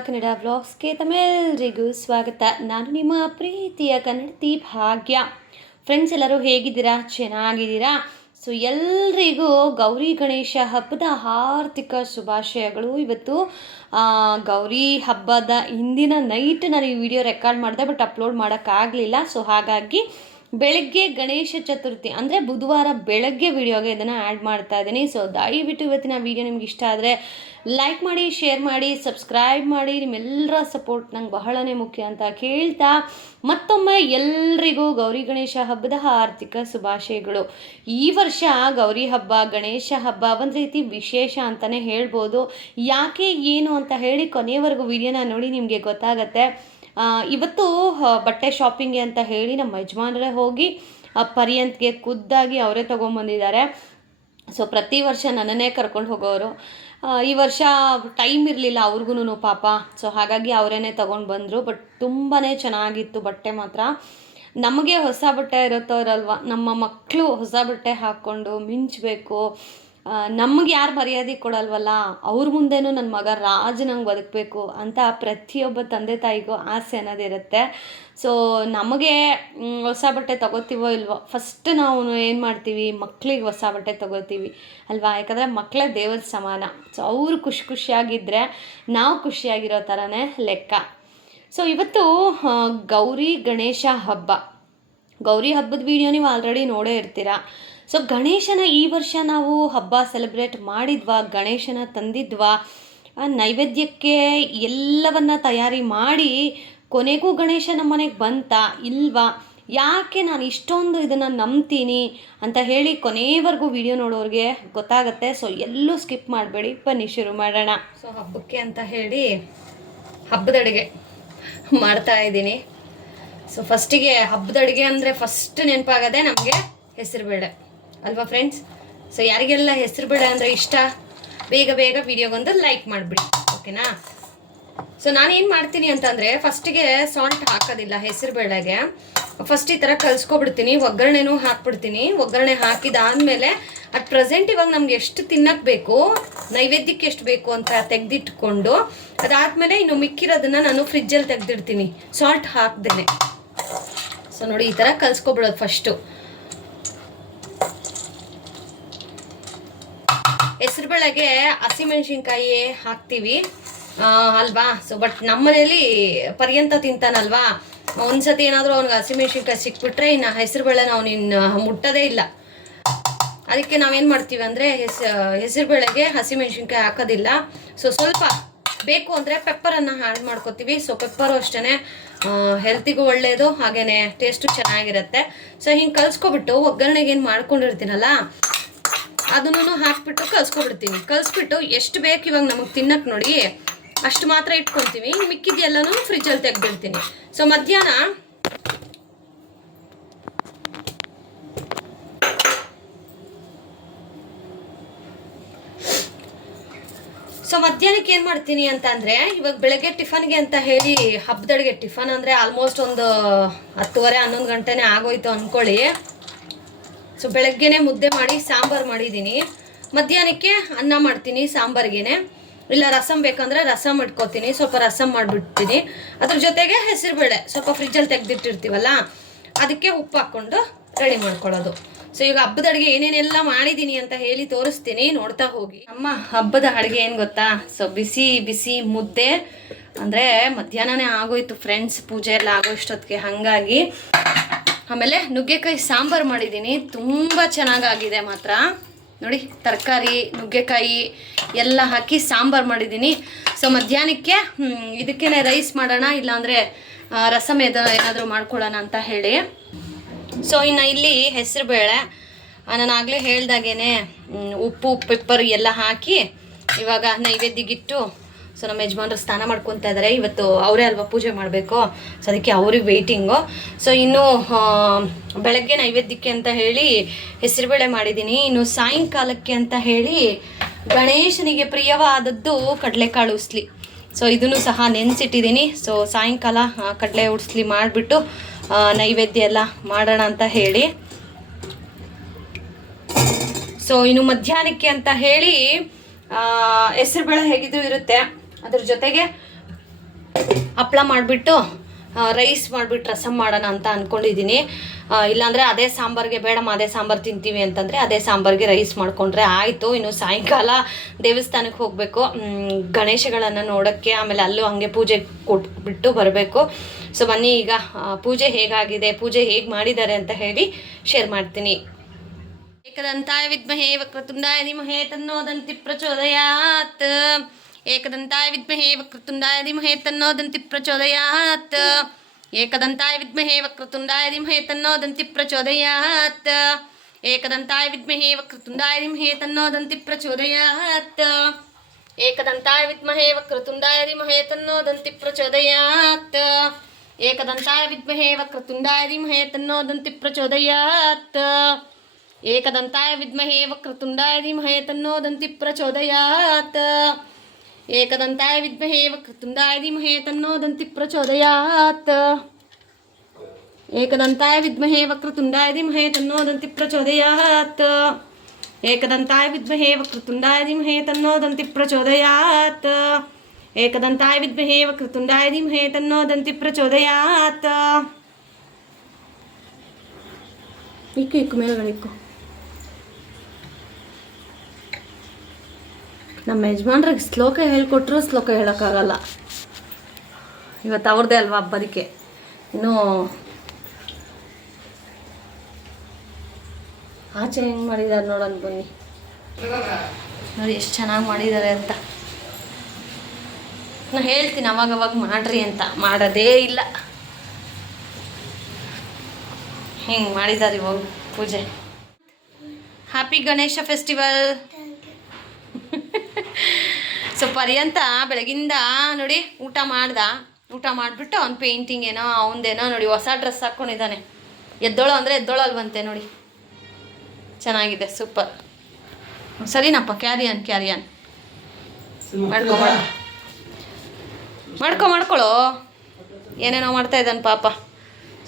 ಕನ್ನಡ ವ್ಲಾಗ್ಸ್ಗೆ ತಮ್ಮೆಲ್ಲರಿಗೂ ಸ್ವಾಗತ. ನಾನು ನಿಮ್ಮ ಪ್ರೀತಿಯ ಕನ್ನಡತಿ ಭಾಗ್ಯ. ಫ್ರೆಂಡ್ಸ್ ಎಲ್ಲರೂ ಹೇಗಿದ್ದೀರಾ? ಚೆನ್ನಾಗಿದ್ದೀರಾ? ಸೊ ಎಲ್ರಿಗೂ ಗೌರಿ ಗಣೇಶ ಹಬ್ಬದ ಆರ್ಥಿಕ ಶುಭಾಶಯಗಳು. ಇವತ್ತು ಗೌರಿ ಹಬ್ಬದ ಹಿಂದಿನ ನೈಟ್ ನಾನು ಈ ವಿಡಿಯೋ ರೆಕಾರ್ಡ್ ಮಾಡಿದೆ ಬಟ್ ಅಪ್ಲೋಡ್ ಮಾಡೋಕ್ಕಾಗಲಿಲ್ಲ. ಸೊ ಹಾಗಾಗಿ ಬೆಳಗ್ಗೆ ಗಣೇಶ ಚತುರ್ಥಿ ಅಂದರೆ ಬುಧವಾರ ಬೆಳಗ್ಗೆ ವಿಡಿಯೋಗೆ ಇದನ್ನು ಆ್ಯಡ್ ಮಾಡ್ತಾ ಇದ್ದೀನಿ ಸೊ ದಯವಿಟ್ಟು ಇವತ್ತಿನ ವಿಡಿಯೋ ನಿಮ್ಗೆ ಇಷ್ಟ ಆದರೆ ಲೈಕ್ ಮಾಡಿ ಶೇರ್ ಮಾಡಿ ಸಬ್ಸ್ಕ್ರೈಬ್ ಮಾಡಿ. ನಿಮ್ಮೆಲ್ಲರ ಸಪೋರ್ಟ್ ನಂಗೆ ಬಹಳನೇ ಮುಖ್ಯ ಅಂತ ಕೇಳ್ತಾ ಮತ್ತೊಮ್ಮೆ ಎಲ್ರಿಗೂ ಗೌರಿ ಗಣೇಶ ಹಬ್ಬದ ಆರ್ಥಿಕ ಶುಭಾಶಯಗಳು. ಈ ವರ್ಷ ಗೌರಿ ಹಬ್ಬ, ಗಣೇಶ ಹಬ್ಬ ಒಂದು ರೀತಿ ವಿಶೇಷ ಅಂತಲೇ ಹೇಳ್ಬೋದು. ಯಾಕೆ, ಏನು ಅಂತ ಹೇಳಿ ಕೊನೆಯವರೆಗೂ ವಿಡಿಯೋನ ನೋಡಿ ನಿಮಗೆ ಗೊತ್ತಾಗತ್ತೆ. ಇವತ್ತು ಬಟ್ಟೆ ಶಾಪಿಂಗ್ಗೆ ಅಂತ ಹೇಳಿ ನಮ್ಮ ಯಜಮಾನರೇ ಹೋಗಿ ಪರ್ಯಂತ್ಗೆ ಖುದ್ದಾಗಿ ಅವರೇ ತೊಗೊಂಬಂದಿದ್ದಾರೆ. ಸೊ ಪ್ರತಿ ವರ್ಷ ನನ್ನನ್ನೇ ಕರ್ಕೊಂಡು ಹೋಗೋರು. ಈ ವರ್ಷ ಟೈಮ್ ಇರಲಿಲ್ಲ ಅವ್ರಿಗೂ ಪಾಪ. ಸೊ ಹಾಗಾಗಿ ಅವರೇನೆ ತೊಗೊಂಡು ಬಂದರು. ಬಟ್ ತುಂಬಾ ಚೆನ್ನಾಗಿತ್ತು ಬಟ್ಟೆ ಮಾತ್ರ. ನಮಗೆ ಹೊಸ ಬಟ್ಟೆ ಇರುತ್ತವ್ರಲ್ವ? ನಮ್ಮ ಮಕ್ಕಳು ಹೊಸ ಬಟ್ಟೆ ಹಾಕ್ಕೊಂಡು ಮಿಂಚಬೇಕು. ನಮಗೆ ಯಾರು ಮರ್ಯಾದೆ ಕೊಡಲ್ವಲ್ಲ? ಅವ್ರ ಮುಂದೆನೂ ನನ್ನ ಮಗ ರಾಜನಂಗೆ ಬದುಕಬೇಕು ಅಂತ ಪ್ರತಿಯೊಬ್ಬ ತಂದೆ ತಾಯಿಗೂ ಆಸೆ ಅನ್ನೋದಿರುತ್ತೆ ಸೊ ನಮಗೆ ಹೊಸ ಬಟ್ಟೆ ತಗೋತೀವೋ ಇಲ್ವೋ ಫಸ್ಟ್ ನಾವು ಏನು ಮಾಡ್ತೀವಿ? ಮಕ್ಳಿಗೆ ಹೊಸ ಬಟ್ಟೆ ತಗೋತೀವಿ ಅಲ್ವಾ? ಯಾಕಂದರೆ ಮಕ್ಕಳೇ ದೇವರ ಸಮಾನ. ಸೊ ಅವರು ಖುಷಿ ಖುಷಿಯಾಗಿದ್ದರೆ ನಾವು ಖುಷಿಯಾಗಿರೋ ಥರನೇ ಲೆಕ್ಕ. ಸೊ ಇವತ್ತು ಗೌರಿ ಗಣೇಶ ಹಬ್ಬ. ಗೌರಿ ಹಬ್ಬದ ವಿಡಿಯೋ ನೀವು ಆಲ್ರೆಡಿ ನೋಡೇ ಇರ್ತೀರಾ. ಸೊ ಗಣೇಶನ ಈ ವರ್ಷ ನಾವು ಹಬ್ಬ ಸೆಲೆಬ್ರೇಟ್ ಮಾಡಿದ್ವಾ, ಗಣೇಶನ ತಂದಿದ್ವಾ ನೈವೇದ್ಯಕ್ಕೆ ಎಲ್ಲವನ್ನ ತಯಾರಿ ಮಾಡಿ ಕೊನೆಗೂ ಗಣೇಶ ನಮ್ಮ ಮನೆಗೆ ಬಂತ ಇಲ್ವಾ? ಯಾಕೆ ನಾನು ಇಷ್ಟೊಂದು ಇದನ್ನು ನಂಬ್ತೀನಿ ಅಂತ ಹೇಳಿ ಕೊನೆವರೆಗೂ ವಿಡಿಯೋ ನೋಡೋರಿಗೆ ಗೊತ್ತಾಗುತ್ತೆ. ಸೊ ಎಲ್ಲೂ ಸ್ಕಿಪ್ ಮಾಡಬೇಡಿ. ಬನ್ನಿ, ಶುರು ಮಾಡೋಣ. ಸೊ ಹಬ್ಬಕ್ಕೆ ಅಂತ ಹೇಳಿ ಹಬ್ಬದ ಅಡುಗೆ ಮಾಡ್ತಾ ಇದ್ದೀನಿ. ಸೊ ಫಸ್ಟಿಗೆ ಹಬ್ಬದ ಅಡುಗೆ ಅಂದರೆ ಫಸ್ಟ್ ನೆನಪಾಗದೆ ನಮಗೆ ಹೆಸರುಬೇಳೆ ಅಲ್ವಾ ಫ್ರೆಂಡ್ಸ್ ಸೊ ಯಾರಿಗೆಲ್ಲ ಹೆಸರುಬೇಳೆ ಅಂದರೆ ಇಷ್ಟ, ಬೇಗ ಬೇಗ ವಿಡಿಯೋಗೊಂದು ಲೈಕ್ ಮಾಡಿಬಿಡಿ ಓಕೆನಾ ಸೊ ನಾನು ಮಾಡ್ತೀನಿ ಅಂತಂದರೆ ಫಸ್ಟಿಗೆ ಸಾಲ್ಟ್ ಹಾಕೋದಿಲ್ಲ ಹೆಸರುಬೇಳೆಗೆ ಫಸ್ಟ್ ಈ ಥರ ಕಲ್ಸ್ಕೊಬಿಡ್ತೀನಿ, ಒಗ್ಗರಣೆನೂ ಹಾಕ್ಬಿಡ್ತೀನಿ. ಒಗ್ಗರಣೆ ಹಾಕಿದಾದಮೇಲೆ ಅಟ್ ಪ್ರೆಸೆಂಟ್ ಇವಾಗ ನಮ್ಗೆ ಎಷ್ಟು ತಿನ್ನಕ್ಕೆ ಬೇಕು, ನೈವೇದ್ಯಕ್ಕೆ ಎಷ್ಟು ಬೇಕು ಅಂತ ತೆಗೆದಿಟ್ಕೊಂಡು, ಅದಾದಮೇಲೆ ಇನ್ನು ಮಿಕ್ಕಿರೋದನ್ನ ನಾನು ಫ್ರಿಜ್ಜಲ್ಲಿ ತೆಗೆದಿಡ್ತೀನಿ. ಸಾಲ್ಟ್ ಹಾಕ್ದೇನೆ. ಸೊ ನೋಡಿ ಈ ಥರ ಕಲ್ಸ್ಕೊಬಿಡೋದು ಫಸ್ಟು ಹೆಸರುಬೇಳೆಗೆ ಹಸಿಮೆಣಸಿನ್ಕಾಯಿ ಹಾಕ್ತೀವಿ. ಅಲ್ವಾ? ಸೊ ಬಟ್ ನಮ್ಮನೇಲಿ ಪರ್ಯಂತ ತಿಂತಾನಲ್ವಾ? ಒಂದ್ಸತಿ ಏನಾದರೂ ಅವ್ನಿಗೆ ಹಸಿಮೆಣಸಿನ್ಕಾಯಿ ಸಿಕ್ಬಿಟ್ರೆ ಇನ್ನು ಹೆಸರುಬೇಳೆನ ನಾವು ಇನ್ನು ಮುಟ್ಟೋದೇ ಇಲ್ಲ. ಅದಕ್ಕೆ ನಾವೇನು ಮಾಡ್ತೀವಿ ಅಂದರೆ ಹೆಸ ಹೆಸರುಬೇಳೆಗೆ ಹಸಿಮೆಣಸಿನ್ಕಾಯಿ ಹಾಕೋದಿಲ್ಲ. ಸೊ ಸ್ವಲ್ಪ ಬೇಕು ಅಂದರೆ ಪೆಪ್ಪರನ್ನು ಆ್ಯಡ್ ಮಾಡ್ಕೋತೀವಿ. ಸೊ ಪೆಪ್ಪರು ಅಷ್ಟೇ ಹೆಲ್ತಿಗೂ ಒಳ್ಳೆಯದು ಹಾಗೆಯೇ ಟೇಸ್ಟು ಚೆನ್ನಾಗಿರುತ್ತೆ. ಸೊ ಹಿಂಗೆ ಕಲ್ಸ್ಕೊಬಿಟ್ಟು ಒಗ್ಗರಣೆಗೆ ಏನು ಮಾಡ್ಕೊಂಡಿರ್ತೀನಲ್ಲ ಅದನ್ನು ಹಾಕ್ಬಿಟ್ಟು ಕಲ್ಸ್ಕೊಬಿಡ್ತೀನಿ. ಕಲ್ಸ್ಬಿಟ್ಟು ಎಷ್ಟು ಬೇಕು ಇವಾಗ ನಮಗೆ ತಿನ್ನಕ್ಕೆ ನೋಡಿ ಅಷ್ಟು ಮಾತ್ರ ಇಟ್ಕೊತೀವಿ ಮಿಕ್ಕಿದೆಲ್ಲನೂ ಫ್ರಿಜ್ಜಲ್ಲಿ ತೆಗ್ಬಿಡ್ತೀನಿ ಸೊ ಮಧ್ಯಾಹ್ನ ಸೊ ಮಧ್ಯಾಹ್ನಕ್ಕೆ ಏನು ಮಾಡ್ತೀನಿ ಅಂತ ಇವಾಗ ಬೆಳಗ್ಗೆ ಟಿಫನ್ಗೆ ಅಂತ ಹೇಳಿ ಹಬ್ಬದಡಿಗೆ ಟಿಫನ್ ಅಂದರೆ ಆಲ್ಮೋಸ್ಟ್ ಒಂದು ಹತ್ತುವರೆ ಹನ್ನೊಂದು ಗಂಟೆನೇ ಆಗೋಯ್ತು ಅಂದ್ಕೊಳ್ಳಿ ಸೊ ಬೆಳಗ್ಗೆನೆ ಮುದ್ದೆ ಮಾಡಿ, ಸಾಂಬಾರು ಮಾಡಿದ್ದೀನಿ. ಮಧ್ಯಾಹ್ನಕ್ಕೆ ಅನ್ನ ಮಾಡ್ತೀನಿ ಸಾಂಬಾರ್ಗೆನೆ. ಇಲ್ಲ, ರಸಂ ಬೇಕಂದ್ರೆ ರಸಮ್ ಇಟ್ಕೋತೀನಿ ಸ್ವಲ್ಪ ರಸಂ ಮಾಡಿಬಿಡ್ತೀನಿ. ಅದ್ರ ಜೊತೆಗೆ ಹೆಸರುಬೇಳೆ ಸ್ವಲ್ಪ ಫ್ರಿಜ್ಜಲ್ಲಿ ತೆಗೆದಿಟ್ಟಿರ್ತೀವಲ್ಲ, ಅದಕ್ಕೆ ಉಪ್ಪು ಹಾಕ್ಕೊಂಡು ರೆಡಿ ಮಾಡ್ಕೊಳ್ಳೋದು. ಸೊ ಈಗ ಹಬ್ಬದ ಅಡುಗೆ ಏನೇನೆಲ್ಲ ಮಾಡಿದ್ದೀನಿ ಅಂತ ಹೇಳಿ ತೋರಿಸ್ತೀನಿ. ನೋಡ್ತಾ ಹೋಗಿ. ಅಮ್ಮ ಹಬ್ಬದ ಅಡುಗೆ ಏನು ಗೊತ್ತಾ? ಸೊ ಬಿಸಿ ಬಿಸಿ ಮುದ್ದೆ. ಅಂದರೆ ಮಧ್ಯಾಹ್ನನೇ ಆಗೋಯ್ತು ಫ್ರೆಂಡ್ಸ್ ಪೂಜೆ ಎಲ್ಲ ಆಗೋ ಇಷ್ಟೊತ್ತಿಗೆ. ಹಾಗಾಗಿ ಆಮೇಲೆ ನುಗ್ಗೆಕಾಯಿ ಸಾಂಬಾರು ಮಾಡಿದ್ದೀನಿ. ತುಂಬ ಚೆನ್ನಾಗಾಗಿದೆ ಮಾತ್ರ. ನೋಡಿ ತರಕಾರಿ ನುಗ್ಗೆಕಾಯಿ ಎಲ್ಲ ಹಾಕಿ ಸಾಂಬಾರು ಮಾಡಿದ್ದೀನಿ. ಸೊ ಮಧ್ಯಾಹ್ನಕ್ಕೆ ಇದಕ್ಕೇ ರೈಸ್ ಮಾಡೋಣ ಇಲ್ಲಾಂದರೆ ರಸಮ್ ಎದ ಏನಾದರೂ ಮಾಡ್ಕೊಳ್ಳೋಣ ಅಂತ ಹೇಳಿ. ಸೊ ಇನ್ನು ಇಲ್ಲಿ ಹೆಸರುಬೇಳೆ ನಾನು ಆಗಲೇ ಹೇಳ್ದಾಗೇನೆ ಹ್ಮ್, ಉಪ್ಪು ಪೆಪ್ಪರ್ ಎಲ್ಲ ಹಾಕಿ ಇವಾಗ ನೈವೇದ್ಯಗಿಟ್ಟು ಸೊ ನಮ್ಮ ಯಜಮಾನ್ರು ಸ್ನಾನ ಮಾಡ್ಕೊತಾ ಇದ್ದಾರೆ ಇವತ್ತು ಅವರೇ ಅಲ್ವಾ ಪೂಜೆ ಮಾಡಬೇಕು. ಸೊ ಅದಕ್ಕೆ ಅವ್ರಿಗೆ ವೆಯ್ಟಿಂಗು ಸೊ ಇನ್ನು ಬೆಳಗ್ಗೆ ನೈವೇದ್ಯಕ್ಕೆ ಅಂತ ಹೇಳಿ ಹೆಸರುಬೇಳೆ ಮಾಡಿದ್ದೀನಿ. ಇನ್ನು ಸಾಯಂಕಾಲಕ್ಕೆ ಅಂತ ಹೇಳಿ ಗಣೇಶನಿಗೆ ಪ್ರಿಯವಾದದ್ದು ಕಡಲೆಕಾಳು ಉಸ್ಲಿ. ಸೊ ಇದನ್ನು ಸಹ ನೆನೆಸಿಟ್ಟಿದ್ದೀನಿ. ಸೊ ಸಾಯಂಕಾಲ ಕಡಲೆ ಉಡ್ಸ್ಲಿ ಮಾಡಿಬಿಟ್ಟು ನೈವೇದ್ಯ ಎಲ್ಲ ಮಾಡೋಣ ಅಂತ ಹೇಳಿ. ಸೊ ಇನ್ನು ಮಧ್ಯಾಹ್ನಕ್ಕೆ ಅಂತ ಹೇಳಿ ಹೆಸರುಬೇಳೆ ಹೇಗಿದ್ರು ಇರುತ್ತೆ. ಅದ್ರ ಜೊತೆಗೆ ಹಪ್ಪಳ ಮಾಡಿಬಿಟ್ಟು ರೈಸ್ ಮಾಡಿಬಿಟ್ಟು ರಸಮ್ ಮಾಡೋಣ ಅಂತ ಅಂದ್ಕೊಂಡಿದ್ದೀನಿ ಇಲ್ಲಾಂದರೆ ಅದೇ ಸಾಂಬಾರಿಗೆ ಬೇಡಮ್ಮ ಅದೇ ಸಾಂಬಾರು ತಿಂತೀವಿ ಅಂತಂದರೆ ಅದೇ ಸಾಂಬಾರಿಗೆ ರೈಸ್ ಮಾಡಿಕೊಂಡ್ರೆ ಆಯಿತು. ಇನ್ನು ಸಾಯಂಕಾಲ ದೇವಸ್ಥಾನಕ್ಕೆ ಹೋಗಬೇಕು. ಗಣೇಶಗಳನ್ನು ನೋಡೋಕ್ಕೆ, ಆಮೇಲೆ ಅಲ್ಲೂ ಹಂಗೆ ಪೂಜೆ ಕೊಟ್ಬಿಟ್ಟು ಬರಬೇಕು. ಸೊ ಬನ್ನಿ ಈಗ ಪೂಜೆ ಹೇಗಾಗಿದೆ, ಪೂಜೆ ಹೇಗೆ ಮಾಡಿದ್ದಾರೆ ಅಂತ ಹೇಳಿ ಶೇರ್ ಮಾಡ್ತೀನಿ. ಏಕದಂತಾಯ ವಿದ್ಮಹೇ ವಕ್ರತುಂಡಾಯ ನಿಮಹೇ ತನ್ನೋದಂತಿ ಪ್ರಚೋದಯಾತ್. ಏಕದಂತಾಯ ವಿದ್ಮಹೇ ವಕ್ರತುಂಡಾಯ ಧೀಮಹೇ ತನ್ನೋದಂತಿ ಪ್ರಚೋದಯಾತ್ ಏಕದಂತಾಯ ವಿದ್ಮಹೇ ವಕ್ರತುಂಡಾಯ ಧೀಮಹೇ ತನ್ನೋದಂತಿ ಪ್ರಚೋದಯಾತ್ ಏಕದಂತಾಯ ವಿದ್ಮಹೇ ವಕ್ರತುಂಡಾಯ ಧೀಮಹೇ ತನ್ನೋದಂತಿ ಪ್ರಚೋದಯಾತ್ ಏಕದಂತಾಯ ವಿದ್ಮಹೇ ವಕ್ರತುಂಡಾಯ ಧೀಮಹೇ ತನ್ನೋದಂತಿ ಪ್ರಚೋದಯಾತ್ ಏಕದಂತಾಯ ವಿದ್ಮಹೇ ವಕ್ರತುಂಡಾಯ ಧೀಮಹೇ ತನ್ನೋದಂತಿ ಪ್ರಚೋದಯಾತ್ ಏಕದಂತಾಯ ವಿದ್ಮಹೇ ವಕ್ರತುಂಡಾಯ ಧೀಮಹೇ ತನ್ನೋದಂತಿ ಪ್ರಚೋದಯಾತ್ ಏಕದಂತಾಯ ವಿದ್ಮಹೇ ವಕ್ರತುಂಡಾಯ ಧೀಮಹೇ ತನ್ನೋದಂತಿ ಪ್ರಚೋದಯಾತ್ ಏಕದಂತಾಯ ವಿದ್ಮಹೇ ವಕ್ರತುಂಡಾಯ ಧೀಮಹೇ ತನ್ನೋದಂತಿ ಪ್ರಚೋದಯಾತ್ ಏಕದಂತಾಯ ವಿದ್ಮಹೇ ವಕ್ರತುಂಡಾಯ ಧೀಮಹೇ ತನ್ನೋದಂತಿ ಪ್ರಚೋದಯಾತ್ ಏಕದಂತಾಯ ವಿದ್ಮಹೇ ವಕ್ರತುಂಡಾಯ ಧೀಮಹೇ ತನ್ನೋದಂತಿ ಪ್ರಚೋದಯಾತ್ ಇಕ್ಕು ಇಕ್ಕು ಮೇಲ್ಗಡೆ ಇಕ್ಕು ನಮ್ಮ ಯಜಮಾನ್ರಿಗೆ ಶ್ಲೋಕ ಹೇಳ್ಕೊಟ್ರು ಶ್ಲೋಕ ಹೇಳೋಕ್ಕಾಗಲ್ಲ. ಇವತ್ತು ಅವ್ರದ್ದೇ ಅಲ್ವಾ ಹಬ್ಬದಕ್ಕೆ. ಇನ್ನು ಆಚೆ ಹೆಂಗೆ ಮಾಡಿದ್ದಾರೆ ನೋಡೋಣ ಬನ್ನಿ. ನೋಡಿ ಎಷ್ಟು ಚೆನ್ನಾಗಿ ಮಾಡಿದ್ದಾರೆ ಅಂತ. ನಾನು ಹೇಳ್ತೀನಿ, ಅವಾಗವಾಗ ಅವಾಗ ಮಾಡ್ರಿ ಅಂತ. ಮಾಡೋದೇ ಇಲ್ಲ. ಹಿಂಗೆ ಮಾಡಿದ್ದಾರೆ ಇವಾಗ ಪೂಜೆ? ಹ್ಯಾಪಿ ಗಣೇಶ ಫೆಸ್ಟಿವಲ್ ಸೊ ಪರ್ಯಂತ ಬೆಳಗಿಂದ ನೋಡಿ ಊಟ ಮಾಡ್ದ. ಊಟ ಮಾಡಿಬಿಟ್ಟು ಅವ್ನ ಪೇಂಟಿಂಗ್ ಏನೋ, ಅವನದೇನೋ ನೋಡಿ ಹೊಸ ಡ್ರೆಸ್ ಹಾಕ್ಕೊಂಡಿದ್ದಾನೆ ಎದ್ದೋಳು ಅಂದರೆ ಎದ್ದೋಳಲ್ವಂತೆ ನೋಡಿ. ಚೆನ್ನಾಗಿದೆ ಸೂಪರ್ ಸರಿನಪ್ಪ ಕ್ಯಾರಿಯನ್ ಕ್ಯಾರಿಯನ್ ಮಾಡ್ಕೊ ಮಾಡ್ಕೊ ಮಾಡ್ಕೊ ಮಾಡ್ಕೊಳ್ಳೋ ಏನೇನೋ ಮಾಡ್ತಾ ಇದ್ದಾನೆ ಪಾಪ.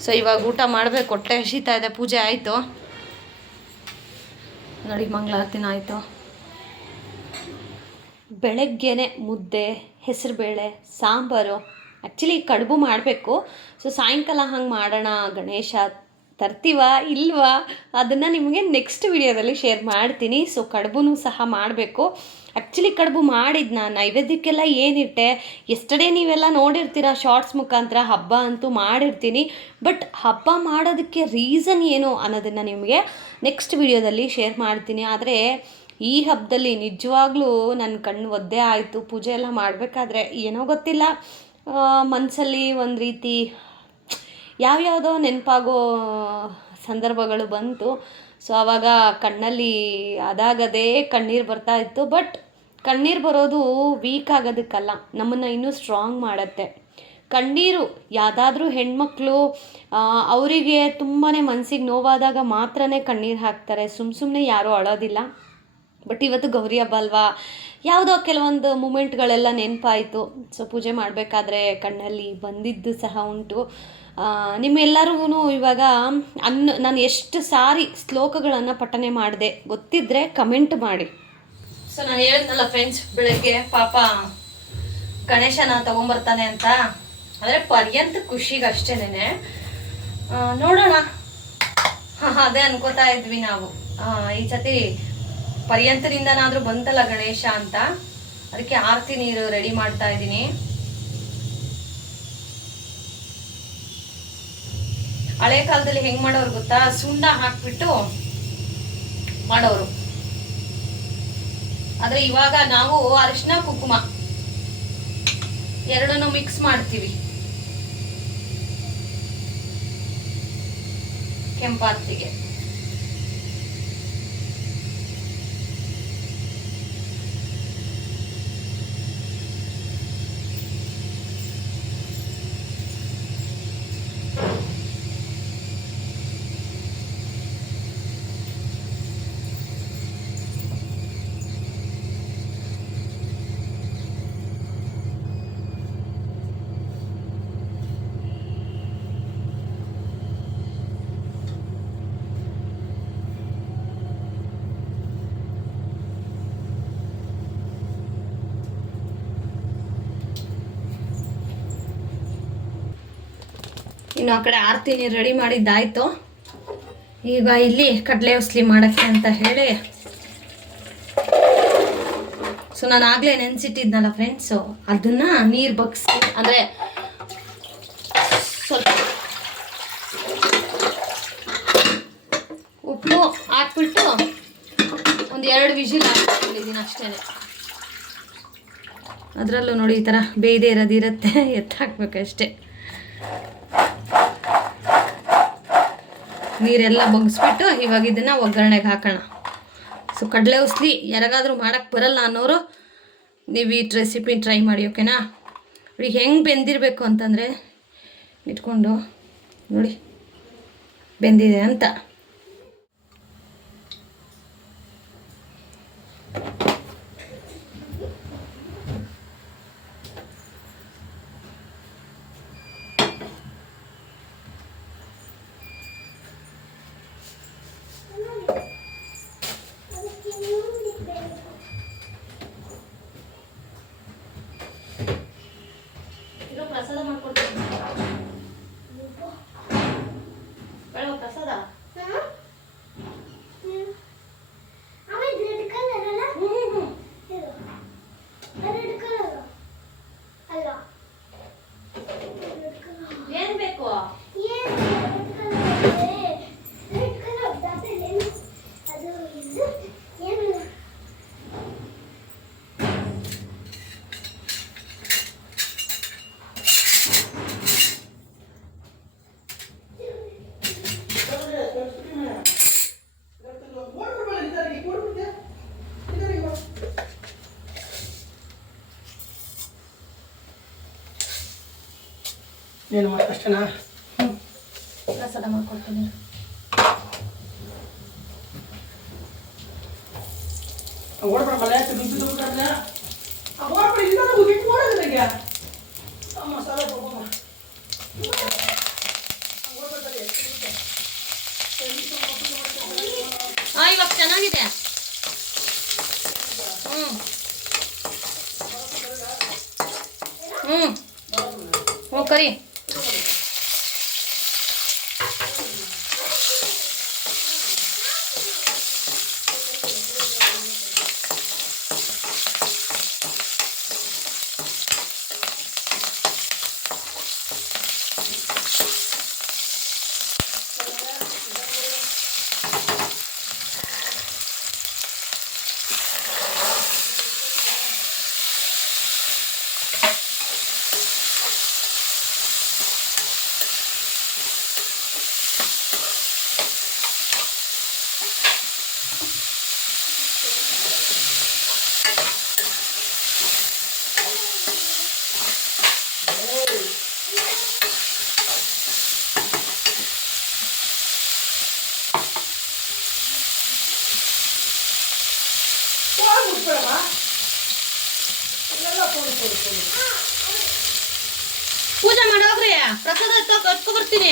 ಸೊ ಇವಾಗ ಊಟ ಮಾಡಬೇಕು, ಹೊಟ್ಟೆ ಹಸಿತಾ ಇದೆ, ಪೂಜೆ ಆಯಿತು. ನೋಡಿ ಮಂಗಳಾರತಿನ ಆಯಿತು. ಬೆಳಗ್ಗೆನೆ ಮುದ್ದೆ, ಹೆಸರುಬೇಳೆ, ಸಾಂಬಾರು ಆ್ಯಕ್ಚುಲಿ ಕಡುಬು ಮಾಡಬೇಕು. ಸೊ ಸಾಯಂಕಾಲ ಹಂಗೆ ಮಾಡೋಣ, ಗಣೇಶ ತರ್ತೀವ, ಇಲ್ವಾ, ಅದನ್ನು ನಿಮಗೆ ನೆಕ್ಸ್ಟ್ ವಿಡಿಯೋದಲ್ಲಿ ಶೇರ್ ಮಾಡ್ತೀನಿ. ಸೊ ಕಡುಬು ಸಹ ಮಾಡಬೇಕು. ಆ್ಯಕ್ಚುಲಿ ಕಡುಬು ಮಾಡಿದ್ದು ನಾನು, ನೈವೇದ್ಯಕ್ಕೆಲ್ಲ ಏನಿಟ್ಟೆ? ಎಷ್ಟಡೇ ನೀವೆಲ್ಲ ನೋಡಿರ್ತೀರ ಶಾರ್ಟ್ಸ್ ಮುಖಾಂತರ ಹಬ್ಬ ಅಂತೂ ಮಾಡಿರ್ತೀನಿ. ಬಟ್ ಹಬ್ಬ ಮಾಡೋದಕ್ಕೆ ರೀಸನ್ ಏನು ಅನ್ನೋದನ್ನು ನಿಮಗೆ ನೆಕ್ಸ್ಟ್ ವಿಡಿಯೋದಲ್ಲಿ ಶೇರ್ ಮಾಡ್ತೀನಿ. ಆದರೆ ಈ ಹಬ್ಬದಲ್ಲಿ ನಿಜವಾಗ್ಲೂ ನನ್ನ ಕಣ್ಣು ಒದ್ದೆ ಆಯಿತು. ಪೂಜೆ ಎಲ್ಲ ಮಾಡಬೇಕಾದ್ರೆ ಏನೋ ಗೊತ್ತಿಲ್ಲ. ಮನಸ್ಸಲ್ಲಿ ಒಂದು ರೀತಿ ಯಾವ್ಯಾವುದೋ ನೆನಪಾಗೋ ಸಂದರ್ಭಗಳು ಬಂತು. ಸೊ ಆವಾಗ ಕಣ್ಣಲ್ಲಿ ಅದಾಗದೇ ಕಣ್ಣೀರು ಬರ್ತಾ ಇತ್ತು. ಬಟ್ ಕಣ್ಣೀರು ಬರೋದು ವೀಕ್ ಆಗೋದಕ್ಕಲ್ಲ, ನಮ್ಮನ್ನು ಇನ್ನೂ ಸ್ಟ್ರಾಂಗ್ ಮಾಡುತ್ತೆ. ಕಣ್ಣೀರು, ಯಾವುದಾದ್ರೂ ಹೆಣ್ಮಕ್ಳು ಅವರಿಗೆ ತುಂಬಾ ಮನಸ್ಸಿಗೆ ನೋವಾದಾಗ ಮಾತ್ರನೇ ಕಣ್ಣೀರು ಹಾಕ್ತಾರೆ. ಸುಮ್ಮ ಸುಮ್ಮನೆ ಯಾರೂ ಅಳೋದಿಲ್ಲ. ಬಟ್ ಇವತ್ತು ಗೌರಿ ಹಬ್ಬ ಅಲ್ವಾ? ಯಾವುದೋ ಕೆಲವೊಂದು ಮೂಮೆಂಟ್ಗಳೆಲ್ಲ ನೆನಪಾಯಿತು. ಸೊ ಪೂಜೆ ಮಾಡಬೇಕಾದ್ರೆ ಕಣ್ಣಲ್ಲಿ ಬಂದಿದ್ದು ಸಹ ಉಂಟು. ನಿಮ್ಮೆಲ್ಲರಿಗೂ ಇವಾಗ ಅನ್ನ, ನಾನು ಎಷ್ಟು ಸಾರಿ ಶ್ಲೋಕಗಳನ್ನು ಪಠನೆ ಮಾಡಿದೆ ಗೊತ್ತಿದ್ದರೆ ಕಮೆಂಟ್ ಮಾಡಿ. ಸೊ ನಾನು ಹೇಳಿದ್ನಲ್ಲ ಫ್ರೆಂಡ್ಸ್ ಬೆಳಗ್ಗೆ ಪಾಪ ಗಣೇಶನ ತಗೊಂಬರ್ತಾನೆ ಅಂತ. ಅಂದರೆ ಪರ್ಯಂತ ಖುಷಿಗೆ ಅಷ್ಟೇನೆ ನೋಡೋಣ. ಹಾಂ ಅದೇ ಅನ್ಕೋತಾ ಇದ್ವಿ ನಾವು. ಈ ಸತಿ ಪರ್ಯಂತರಿಂದನಾದರೂ ಬಂತಲ್ಲ ಗಣೇಶ ಅಂತ. ಅದಕ್ಕೆ ಆರತಿ ನೀರು ರೆಡಿ ಮಾಡ್ತಾ ಇದ್ದೀನಿ. ಹಳೆ ಕಾಲದಲ್ಲಿ ಹೆಂಗ್ ಮಾಡೋರು ಗೊತ್ತಾ? ಸುಣ್ಣ ಹಾಕ್ಬಿಟ್ಟು ಮಾಡೋರು. ಆದ್ರೆ ಇವಾಗ ನಾವು ಅರಿಶಿನ, ಕುಕುಮ ಎರಡನ್ನು ಮಿಕ್ಸ್ ಮಾಡ್ತೀವಿ. ಕೆಂಪಾರ್ತಿಗೆ ಇನ್ನು ಆ ಕಡೆ ಆರತಿ ರೆಡಿ ಮಾಡಿದ್ದಾಯಿತು. ಈಗ ಇಲ್ಲಿ ಕಡಲೆ ಉಸ್ಲಿ ಮಾಡೋಕ್ಕೆ ಅಂತ ಹೇಳಿ. ಸೊ ನಾನು ಆಗಲೇ ನೆನೆಸಿಟ್ಟಿದ್ನಲ್ಲ ಫ್ರೆಂಡ್ಸು ಅದನ್ನು ನೀರು ಬಗ್ಸಿ, ಅಂದರೆ ಸ್ವಲ್ಪ ಉಪ್ಪು ಹಾಕ್ಬಿಟ್ಟು ಒಂದು ಎರಡು ವಿಷಿಲ್ ಹಾಕ್ಬಿಟ್ಟಿದ್ದೀನಿ ಅಷ್ಟೇ. ಅದರಲ್ಲೂ ನೋಡಿ ಈ ಥರ ಬೇಯ್ದೇ ಇರೋದಿರುತ್ತೆ ಎತ್ತಾಕ್ಬೇಕು ಎತ್ತಾಕ್ಬೇಕಷ್ಟೇ ನೀರೆಲ್ಲ ಬಗ್ಸ್ಬಿಟ್ಟು ಇವಾಗ ಇದನ್ನು ಒಗ್ಗರಣೆಗೆ ಹಾಕೋಣ. ಸೊ ಕಡಲೆ ಉಸ್ಲಿ ಯಾರಿಗಾದರೂ ಮಾಡೋಕ್ಕೆ ಬರಲ್ಲ ಅನ್ನೋರು ನೀವು ಈ ರೆಸಿಪಿ ಟ್ರೈ ಮಾಡಿ ಓಕೆನಾ ಈಗ ಹೆಂಗೆ ಬೆಂದಿರಬೇಕು ಅಂತಂದರೆ, ಇಟ್ಕೊಂಡು ನೋಡಿ, ಬೆಂದಿದೆ ಅಂತ ಪ್ರಸಾದ ಮಾಡ್ಕೊಡ್ತೀನಿ ಬೇಡ ಪ್ರಸಾದ ಏನ್ ಬೇಕು ಅಷ್ಟೇನಾ ಪ್ರಸಾದ ಮಾಡ್ಕೊಡ್ತೀನಿ. ಓಡ್ಬಿಡ ಮಳೆ ಬಿದ್ದು ಬಿಟ್ಟಾದ್ರೆ ಓಡ್ಬೇಡ ಇಲ್ಲ ಬಿಟ್ಟು ಮಾಡೋದು ನನಗೆ ಅಮ್ಮ ಸಾಲ ಹೋಗಮ್ಮ ಆ ಇವಾಗ ಚೆನ್ನಾಗಿದೆ ಹ್ಞೂ ಹ್ಞೂ ಹ್ಞೂ ಕರಿ ಮುಟ್ಬೇಡಮ್ಮ ಎಲ್ಲ ಕೊಡು ಕೊಡು ಕೊಡು ಪೂಜೆ ಮಾಡಿ ಹೋಗ್ರಿ ಪ್ರಸಾದ ಕಟ್ಕೊ ಬರ್ತೀನಿ.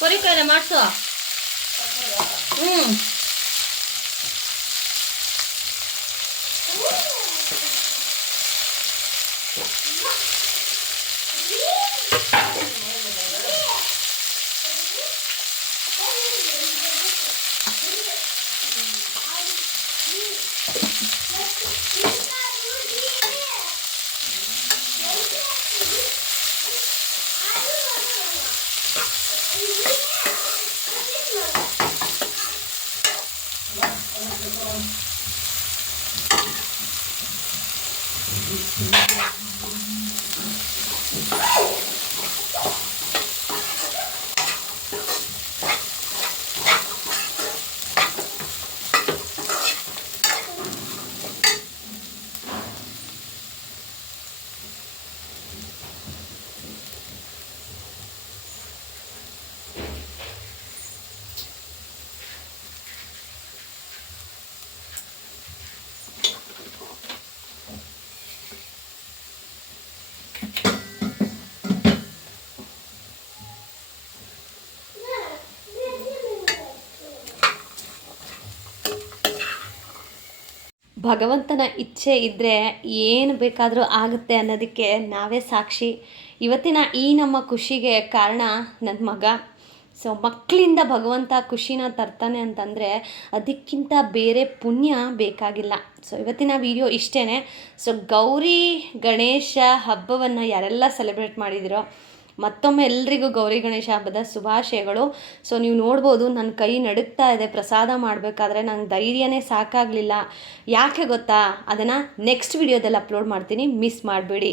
ಕೊರಿ ಕೈಲೆ ಮಾಡಿಸು. ಹ್ಞೂ ಭಗವಂತನ ಇಚ್ಛೆ ಇದ್ದರೆ ಏನು ಬೇಕಾದರೂ ಆಗುತ್ತೆ ಅನ್ನೋದಕ್ಕೆ ನಾವೇ ಸಾಕ್ಷಿ. ಇವತ್ತಿನ ಈ ನಮ್ಮ ಖುಷಿಗೆ ಕಾರಣ ನನ್ನ ಮಗ. ಸೊ ಮಕ್ಕಳಿಂದ ಭಗವಂತ ಖುಷಿನ ತರ್ತಾನೆ ಅಂತಂದರೆ ಅದಕ್ಕಿಂತ ಬೇರೆ ಪುಣ್ಯ ಬೇಕಾಗಿಲ್ಲ. ಸೊ, ಇವತ್ತಿನ ವಿಡಿಯೋ ಇಷ್ಟೇ ಸೊ, ಗೌರಿ ಗಣೇಶ ಹಬ್ಬವನ್ನು ಯಾರೆಲ್ಲ ಸೆಲೆಬ್ರೇಟ್ ಮಾಡಿದಿರೋ ಮತ್ತೊಮ್ಮೆ ಎಲ್ರಿಗೂ ಗೌರಿ ಗಣೇಶ ಹಬ್ಬದ ಶುಭಾಶಯಗಳು. ಸೊ ನೀವು ನೋಡ್ಬೋದು ನನ್ನ ಕೈ ನಡುಗ್ತಾ ಇದೆ, ಪ್ರಸಾದ ಮಾಡಬೇಕಾದ್ರೆ ನಂಗೆ ಧೈರ್ಯನೇ ಸಾಕಾಗಲಿಲ್ಲ. ಯಾಕೆ ಗೊತ್ತಾ? ಅದನ್ನು ನೆಕ್ಸ್ಟ್ ವಿಡಿಯೋದಲ್ಲಿ ಅಪ್ಲೋಡ್ ಮಾಡ್ತೀನಿ. ಮಿಸ್ ಮಾಡಬೇಡಿ.